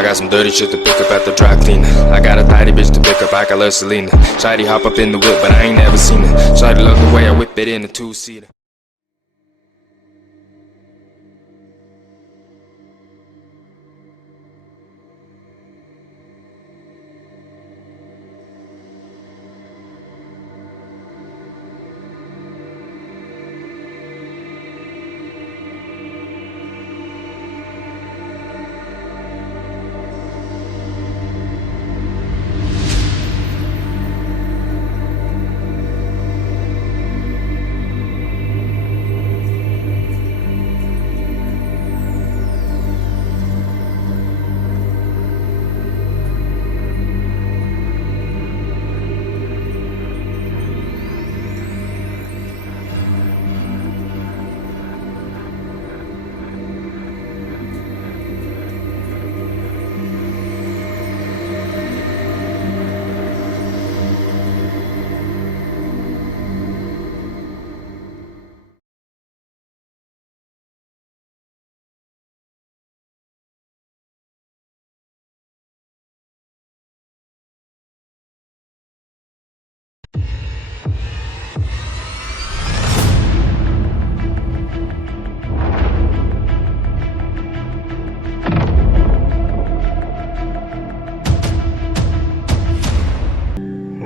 I got some dirty shit to pick up at the dry cleaner. I got a tidy bitch to pick up, I got love Selena. Shawty hop up in the whip, but I ain't never seen her. Shawty love the way I whip it in a two-seater.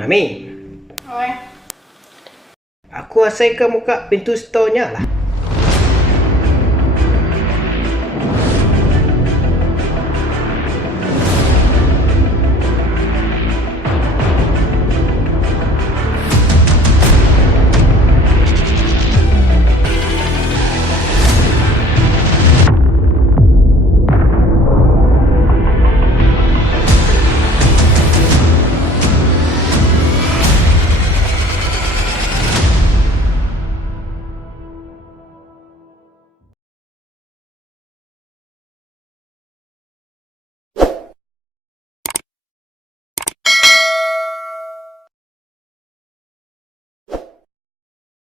Mami, Oi. aku asalkan buka pintu store-nya lah.